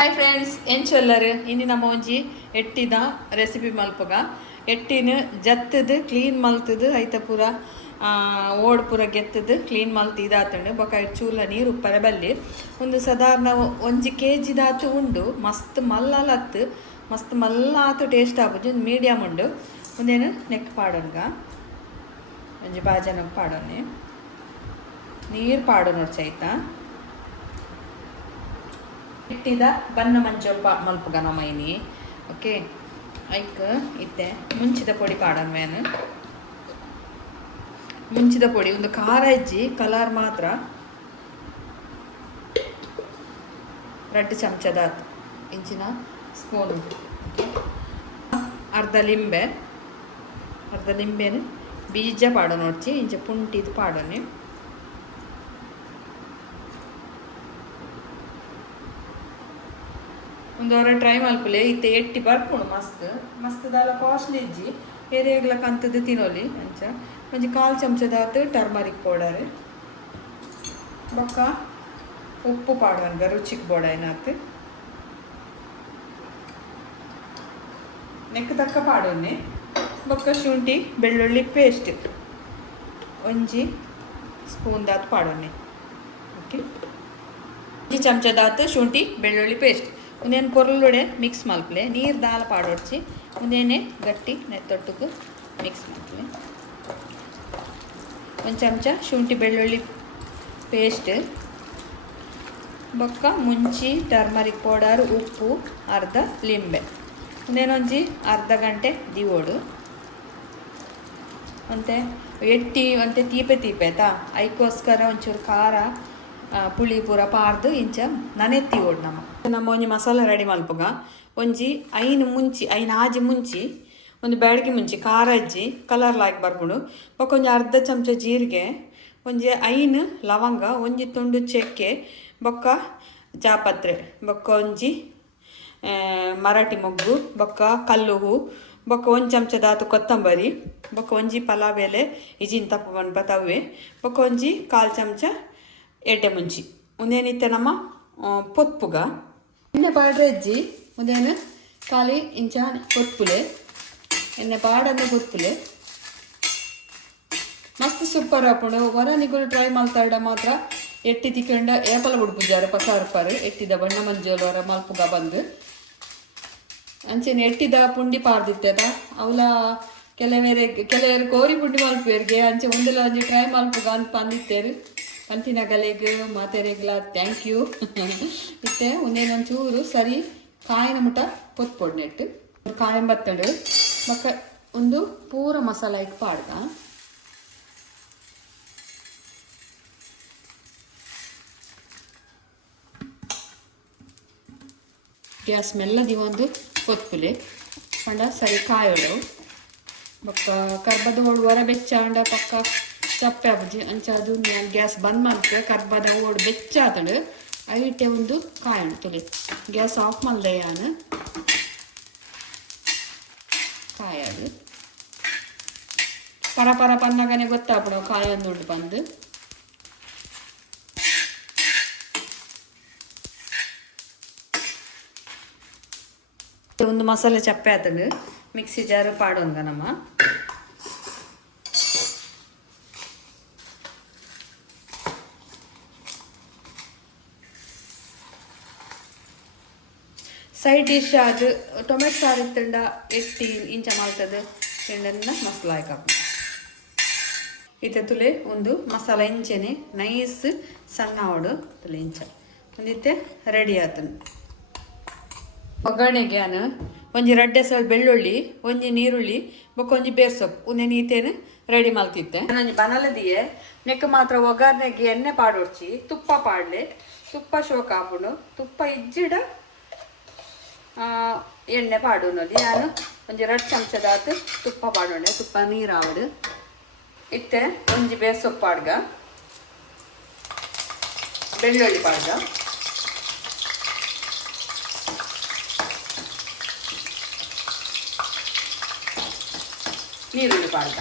hi friends ಎಂಚೊಲ್ಲರು ಇನ್ನು ನಮ್ಮ ಒಂಜಿ ಎಟ್ಟಿದ ರೆಸಿಪಿ ಮಲ್ಪಗ ಎಟ್ಟಿನ ಜತ್ತದು ಕ್ಲೀನ್ ಮಲ್ತದು ಐತ ಪೂರ ಓಡ್ ಪೂರ ಗೆತ್ತದು ಕ್ಲೀನ್ ಮಲ್ತು ಇದಾತುಂಡು ಬೊಕ ಚೂಲ ನೀರು ಉಪ್ಪರೆ ಬಲ್ಲಿ ಒಂದು ಸಾಧಾರಣ 1 kg ದಾತು ಉಂಡು ಮಸ್ತ್ ಮಲ್ಲಲತ್ತು ಮಸ್ತ್ ಮಲ್ಲಾತು ಟೇಸ್ಟ್ ಆಪುಜಿ ಒಂದು ಮೀಡಿಯಮ್ ಉಂಡು ಒಂದೇನು ನೆಕ್ ಪಾಡೋನ್ಗ ಒಂಜಿ ಬಾಜನಕ್ಕೆ ಪಾಡೋನೆ ನೀರು ಪಾಡು ನೋಡ್ಚೈತಾ ಇಟ್ಟಿದ ಬನ್ನ ಮಂಚೊಪ್ಪ ಮಲ್ಪುಗ ನಮ್ಮೈನಿ ಓಕೆ ಐಕ್ ಇತ್ತೆ ಮುಂಚಿದ ಪೊಡಿ ಪಾಡನ್ ಮೇನು ಮುಂಚಿದ ಪೊಡಿ ಒಂದು ಖಾರ ಇಜ್ಜಿ ಕಲರ್ ಮಾತ್ರ 2 ಚಮಚದ ಇಂಚಿನ ಸ್ಪೂನು ಅರ್ಧ ಲಿಂಬೆನು ಬೀಜ ಪಾಡೋ ನೋಡ್ಚಿ ಇಂಚ ಪುಂಟಿದು ಪಾಡೋನೆ ಒಂದು ಅವರ ಟ್ರೈ ಮಲ್ಪಲೆ ಇತ್ತೆ ಎಟ್ಟಿ ಬರ್ಪುಣು ಮಸ್ತ್ ದಾಲ ಕಾಸ್ಟ್ಲಿ ಇಜ್ಜಿ ಏರಿಯಾಗ್ಲ ಕಂತದ್ದು ತಿನ್ನೋಲಿ ಅಂಚ ಒಂಜಿ 1/4 ಚಮಚದಾತು ಟರ್ಮರಿಕ್ ಪೌಡರ್ ಬೊಕ್ಕ ಉಪ್ಪು ಪಾಡುವನ್ಗ ರುಚಿಗೆ ಬೋಡ ಏನಾತು ನೆಕ್ ತಕ್ಕ ಪಾಡೋನೆ ಬೊಕ್ಕ ಶುಂಠಿ ಬೆಳ್ಳುಳ್ಳಿ ಪೇಸ್ಟ್ ಒಂಜಿ ಸ್ಪೂನ್ ದಾತು ಪಾಡೋನೆ ಓಕೆ 1 ಚಮಚದಾತು ಶುಂಠಿ ಬೆಳ್ಳುಳ್ಳಿ ಪೇಸ್ಟ್ ಒಂದೇನು ಕೊರಳುಡೆ ಮಿಕ್ಸ್ ಮಲ್ಪಲೆ ನೀರು ದಾಲ್ ಪಾಡೋಡ್ಚಿ ಒಂದೇನೆ ಗಟ್ಟಿ ನೆತ್ತೊಟ್ಟುಕು ಮಿಕ್ಸ್ ಮಲ್ಪಲೆ 1 ಚಮಚ ಶುಂಠಿ ಬೆಳ್ಳುಳ್ಳಿ ಪೇಸ್ಟ್ ಬೊಕ್ಕ ಮುಂಚಿ ಟರ್ಮರಿಕ್ ಪೌಡರ್ ಉಪ್ಪು ಅರ್ಧ ಲಿಂಬೆ ಒಂದೇನೊಂಜಿ ಅರ್ಧ ಗಂಟೆ ದಿವೋಡು ಮತ್ತೆ ಎಟ್ಟಿ ಒಂತೆ ತೀಪೆ ಆಯ್ತಾ ಐಕೋಸ್ಕರ ಒಂಚೂರು ಖಾರ ಪುಳಿ ಪೂರ ಪಾರ್ದು ಇಂಚ ನನೆತ್ತಿ ಓಡ್ ನಮ್ಮ ಒಂಜಿ ಮಸಾಲ ರೆಡಿ ಮಲ್ಪಗ ಒಂಜಿ ಐನು ಆಜಿ ಮುಂಚಿ ಒಂದು ಬ್ಯಾಡಗಿ ಮುಂಚಿ ಖಾರ ಇಜ್ಜಿ ಕಲರ್ ಲಾಯ್ಕ್ ಬರ್ಕೊಂಡು ಬೊಕ್ಕ ಒಂಜಿ ಅರ್ಧ ಚಮಚ ಜೀರಿಗೆ ಒಂಜಿ 5 ಲವಂಗ ಒಂಜಿ ತುಂಡು ಚೆಕ್ಕೆ ಬೊಕ್ಕ ಜಾಪತ್ರೆ ಬೊಕ್ಕ ಒಂಜಿ ಮರಾಠಿ ಮೊಗ್ಗು ಬೊಕ್ಕ ಕಲ್ಲು ಹೂ ಬೊಕ್ಕ 1 ಚಮಚದಾತು ಕೊತ್ತಂಬರಿ ಬೊಕ್ಕ ಒಂಜಿ ಪಲಾವ್ ಎಲೆ ಇಜಿನ್ ತಪ್ಪು ಬನ್ಪ ತವ್ವೆ ಬೊಕ್ಕ ಒಂಜಿ 1/4 ಚಮಚ ಎಡ್ಡೆ ಮುಂಚಿ ಒಂದೇನಿತ್ತೆ ನಮ್ಮ ಪೊತ್ಪುಗ ಎಣ್ಣೆ ಪಾಡ್ರೆ ಇಜ್ಜಿ ಒಂದೇನು ಖಾಲಿ ಇಂಚ ಕೊತ್ಪುಲೆ ಎಣ್ಣೆ ಪಾಡನ್ನು ಕೊತ್ಪುಲೆ ಮಸ್ತ್ ಸೂಪರ್ ಆಪುಂಡು ಹೊರನಿಗಳು ಟ್ರೈ ಮಲ್ತಾಡ ಮಾತ್ರ ಎಟ್ಟಿ ತಿಕ್ಕೊಂಡ ಏಪಲ ಬಿಡ್ಪುಜಾರು ಪಸಾರ್ಪಾರು ಎಟ್ಟಿದ ಬಣ್ಣ ಮಂಜೋಲ್ ಹೊರ ಮಲ್ಪುಗ ಬಂದು ಅಂಚೆನೆ ಎಟ್ಟಿದ ಪುಂಡಿ ಪಾರ್ದಿತ್ತದ ಅವಲ ಕೆಲವರು ಕೋರಿ ಪುಂಡಿ ಮಲ್ಪೇರಿಗೆ ಅಂಚೆ ಒಂದೆಲ್ಲ ಒಂಜಿ ಟ್ರೈ ಮಲ್ಪುಗ ಅಂತ ಅಂದಿತ್ತೇರು ಕಂತಿನಗಲೆಗ್ ಮಾತೆರೆಗ್ಲ ಥ್ಯಾಂಕ್ ಯು ಇತ್ತೆ ಒಂದೇನೊಂಚೂರು ಸರಿ ಕಾಯಿನ ಮುಟ ಕೊತ್ಪೊಡ್ ನೆಟ್ಟು ಕಾಯಂ ಬತ್ತಡು ಬೊಕ್ಕ ಒಂದು ಪೂರ ಮಸಾಲ ಇಕ್ ಪಾಡ್ದ ಗ್ಯಾಸ್ ಮೆಲ್ಲದಿ ಒಂದು ಕೊತ್ಪುಲೆ ಪಂಡ ಸರಿ ಕಾಯೋಡು ಬೊಕ್ಕ ಕರ್ಬದ ಓಡು ಹೊರ ಬೆಚ್ಚ ಅಂಡ ಪಕ್ಕ ಚಪ್ಪೆ ಆಪುಜಿ ಅಂಚ ಅದು ಗ್ಯಾಸ್ ಬಂದ್ ಮಾಡ್ತೆ ಕರ್ಬದ ಓಡು ಬೆಚ್ಚ ಆತಡು ಐಟೆ ಒಂದು ಕಾಯಣು ತುಳಿ ಗ್ಯಾಸ್ ಆಫ್ ಮಲ್ದೆ ಯಾನು ಕಾಯಡು ಪರ ಪನ್ನಗನೆ ಗೊತ್ತಾಪುಡು ಕಾಯೊಂದುಂಡು ಬಂದು ಒಂದು ಮಸಾಲೆ ಚಪ್ಪೆ ಆತಡು ಮಿಕ್ಸಿ ಜಾರು ಪಾಡೋಂಗ ನಮ್ಮ ಸೈಡ್ ಡಿಶ್ ಅದು ಟೊಮೆಟೊ ಸಾರು ಇತ್ತಂಡ ಎಟ್ಟಿ ಇಂಚ ಮಾಡ್ತದೆ ಎಂಡನ್ನ ಮಸಾಲ ಹಾಕಪ್ಪ ಇತ್ತೆ ತುಲೆ ಒಂದು ಮಸಾಲ ಇಂಚೆನೆ ನೈಸ್ ಸಣ್ಣ ಆವಡು ತುಲೆ ಇಂಚ ಒಂದಿತ್ತೆ ರೆಡಿ ಆತನು ಒಗ್ಗರಣೆಗೆ ನಾನು ಒಂಜಿ 2 ಎಸಳು ಬೆಳ್ಳುಳ್ಳಿ ಒಂಜಿ ನೀರುಳ್ಳಿ ಬೊಕ್ಕ ಒಂಜಿ ಬೇರ್ ಸೊಪ್ಪು ಒಂದೇನು ಈತೇನು ರೆಡಿ ಮಲ್ತಿತ್ತೆ ನಾನು ಬನಲದಿಯೇ ನೆಕ್ ಮಾತ್ರ ಒಗ್ಗರಣೆಗೆ ಎಣ್ಣೆ ಪಾಡೋಡ್ಚಿ ತುಪ್ಪ ಪಾಡ್ಲೆ ತುಪ್ಪ ಶೋಕ್ ಹಾಕೊಂಡು ತುಪ್ಪ ಇಜ್ಜಿಡ ಎಣ್ಣೆ ಪಾಡೋನಲ್ಲಿ ನಾನು ಒಂಜಿ 2 ಚಮಚದಾತು ತುಪ್ಪ ಪಾಡೋಣೆ ತುಪ್ಪ ನೀರಾವಡು ಇತ್ತೆ ಒಂಜಿ ಬೇರ್ ಸೊಪ್ಪು ಪಾಡ್ಗ ಬೆಳ್ಳುಳ್ಳಿ ಪಾಡ್ಗ ನೀರುಳ್ಳಿ ಪಾಡ್ಗ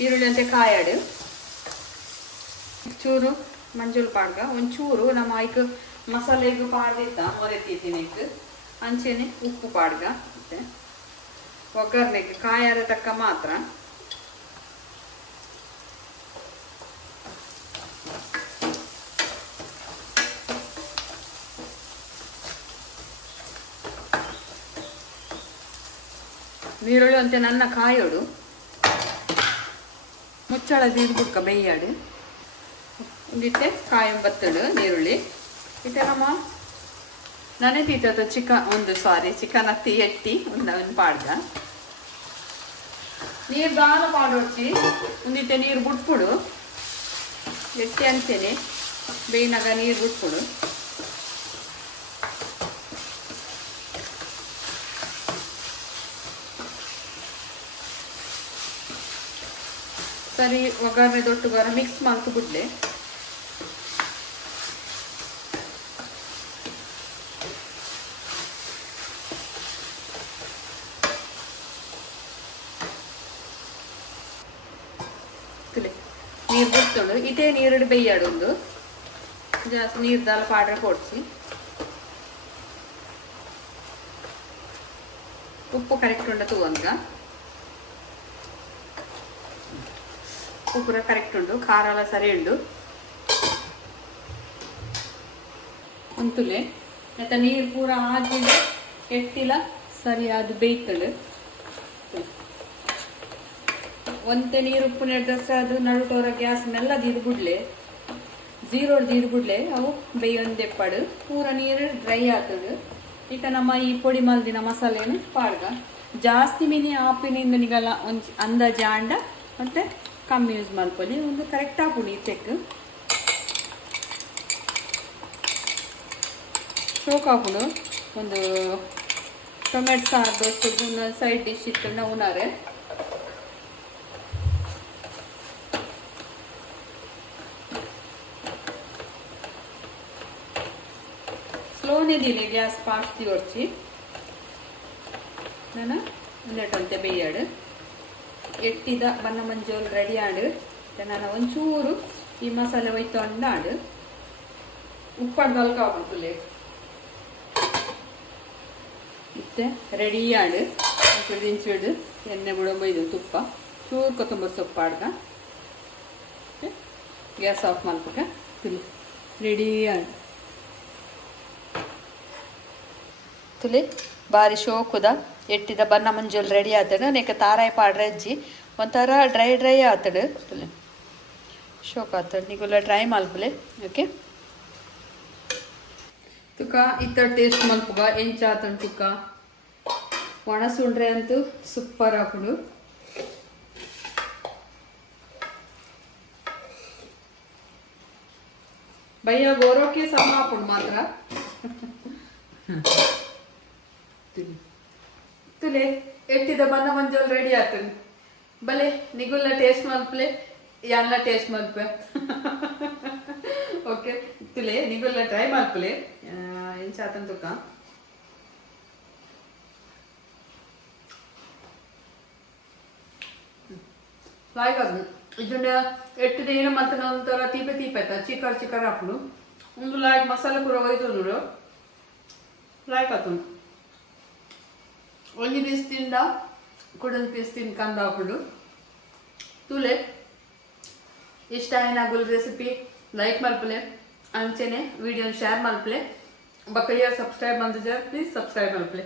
ಈರುಳ್ಳಿ ಅಂತೆ ಕಾಯಾಡು ಚೂರು ಮಂಜೂರು ಪಾಡ್ಗ ಒಂಚೂರು ನಮ್ಮ ಐಕ್ ಮಸಾಲೆಗೆ ಪಾಡ್ದಿತ್ತ ಮೊರೆತಿದ್ದೀನಿ ಅಂಚೆನೆ ಉಪ್ಪು ಪಾಡ್ಗ ಮತ್ತೆ ಒಗ್ಗರಣೆಗೆ ಕಾಯಾರ ತಕ್ಕ ಮಾತ್ರ ನೀರುಳ್ಳಿ ಅಂತೆ ನನ್ನ ಕಾಯೋಡು ಮುಚ್ಚಳ ದೀರ್ಬುಡ್ಕ ಬೇಯಾಡು ಒಂದಿತ್ತೆ ಕಾಯಂ ಬತ್ತಡು ನೀರುಳ್ಳಿ ಇತ್ತೆ ನಮ್ಮ ನನೆ ತೀತ ಚಿಕನ್ ಅತ್ತಿ ಎಟ್ಟಿ ಒಂದು ಪಾಡ್ದ ನೀರು ದಾನ ಪಾಡೋಡ್ಚಿ ಒಂದಿತ್ತೆ ನೀರು ಬಿಟ್ಬಿಡು ಎಟ್ಟಿ ಅಂಚೆನೆ ಬೇಯ್ನಾಗ ನೀರು ಬಿಟ್ಬಿಡು ಸರಿ ಒಗ್ಗರಣೆ ದೊಟ್ಟುಗಾರ ಮಿಕ್ಸ್ ಮಾಡ್ತು ಬಿಡ್ಲೆ ನೀರು ಬಿಡ್ತೋಳು ಇದೇ ನೀರು ಬೇಯಾಡು ಒಂದು ಜಾಸ್ತಿ ನೀರ್ದಲ್ಲ ಪಾಡ್ರೆ ಕೊಡ್ಸಿ ಉಪ್ಪು ಕರೆಕ್ಟ್ ಉಂಡ ತೂವಂಗ ಉಪ್ಪು ಪೂರ ಕರೆಕ್ಟ್ ಉಂಡು ಖಾರ ಎಲ್ಲ ಸರಿ ಉಂಡು ಉಂತುಲೆ ಮತ್ತೆ ನೀರು ಪೂರ ಆದ್ಮೇಲೆ ಎಟ್ಟಿಲ್ಲ ಸರಿಯಾದ ಬೇಯ್ತಳು ಒಂತೆ ನೀರು ಉಪ್ಪು ನೆಡ್ದಷ್ಟೇ ಅದು ನಡುಟೋರ ಗ್ಯಾಸ್ನೆಲ್ಲ ದೀದು ಬಿಡ್ಲೆ ದೀದು ಬಿಡ್ಲೆ ಅವು ಬೇಯೊಂದೆಪ್ಪಡು ಪೂರ ನೀರು ಡ್ರೈ ಆಗ್ತದೆ ಈಗ ನಮ್ಮ ಈ ಪೊಡಿ ಮಲ್ದಿನ ಮಸಾಲೆಯನ್ನು ಪಾಡ್ಗ ಜಾಸ್ತಿ ಮೀನಿ ಆಪಿನಿಂದ ನಿಗಲ್ಲ ಒಂದು ಅಂದಾಜು ಆಂಡ ಮತ್ತು ಕಮ್ಮಿ ಯೂಸ್ ಮಾಡ್ಕೊಳ್ಳಿ ಒಂದು ಕರೆಕ್ಟ್ ಹಾಕುಡಿ ತೆಕ್ ಶೋಕ್ ಹಾಕುಡು ಒಂದು ಟೊಮೆಟೊ ಸಾರು ದೋಸ್ತು ಸೈಡ್ ಡಿಶ್ ಇತ್ತು ಉನಾರೆ ಸ್ಲೋನೇ ದಿಲೆ ಗ್ಯಾಸ್ ಫಾಸ್ಟ್ ಹೊಡ್ಚಿ ನಾನು ಒಂದೆಟ್ಟಂತೆ ಬೇಯಾಡು ಎಟ್ಟಿದ ಬಣ್ಣ ಮಂಜೋಲು ರೆಡಿ ಆಡು ನಾನು ಒಂಚೂರು ಈ ಮಸಾಲೆ ಒಯ್ತೊಂಡಾಡು ಉಪ್ಪಾಡು ಬಲ್ಕ ಹಾಕುತ್ತಲೇ ಮತ್ತೆ ರೆಡಿ ಆಡು ದಿಂಚಿಡು ಎಣ್ಣೆ ಬಿಡೊಂಬೈದು ತುಪ್ಪ ಚೂರು ಕೊತ್ತಂಬರಿ ಸೊಪ್ಪು ಆಡ್ಗ ಗ್ಯಾಸ್ ಆಫ್ ಮಾಡ್ಬೇಕ ರೆಡಿ ಆಡು ತುಲಿ ಬಾರಿ ಶೋಕುದ ಎಟ್ಟಿದ ಬಣ್ಣ ಮಂಜೂಲು ರೆಡಿ ಆತಡು ನೆಕ್ ತಾರಾಯಿ ಪಾಡ್ರೆ ಅಜ್ಜಿ ಒಂಥರ ಡ್ರೈ ಆತಡು ತುಲಿ ಶೋಕ್ ಆತಡು ನೀಗುಲ್ಲ ಟ್ರೈ ಮಲ್ಪಲೆ ಓಕೆ ತುಕ ಇತ್ತ ಟೇಸ್ಟ್ ಮಲ್ಪುಗ ಎಂಚ ಆತಡು ತುಕ ಒಣಸುಂಡ್ರೆ ಅಂತೂ ಸೂಪರ್ ಹಾಕುಡು ಭಯ್ಯ ಗೋರೋಕೆ ಸಮ ಹಾಕುಡು ಮಾತ್ರ ತುಲೆ ಎಟ್ಟಿದ ಬಣ್ಣ ಮಂಜೋಲು ರೆಡಿ ಆಗ್ತದೆ ಬಲೆ ನಿಗುಲ್ಲ ಟೇಸ್ಟ್ ಮಲ್ಪಲೆ ಎಲ್ಲ ಟೇಸ್ಟ್ ಮಲ್ಪೆ ಓಕೆ ತುಲೆ ನಿಗುಲ್ಲ ಟ್ರೈ ಮಲ್ಪಲೆ ಎಂಚಾತನ್ ತುಕ లాయ్ ఇటుండే ఎట్టు ఏన మంతనంతర తీపే తీపేత చికర్ అప్పుడు ముందు లాయ్ మసాలా కూర వైతుడు లాయ్ కతుం only పీస్ తిండా కుడన్ పీస్ తిన్ కంద అప్పుడు ತುಲೆ ಇಷ್ಟ ಏನಾಗಲ್ ರೆಸಿಪಿ ಲೈಕ್ ಮಲ್ಪಲೆ ಅಂಚೆನೆ ವಿಡಿಯೋನ ಶೇರ್ ಮಲ್ಪಲೆ ಬಕ್ಕಯ್ಯ ಸಬ್ಸ್ಕ್ರೈಬ್ ಮಾಡಿದ್ರೆ ಪ್ಲೀಸ್ ಸಬ್ಸ್ಕ್ರೈಬ್ ಮಲ್ಪಲೆ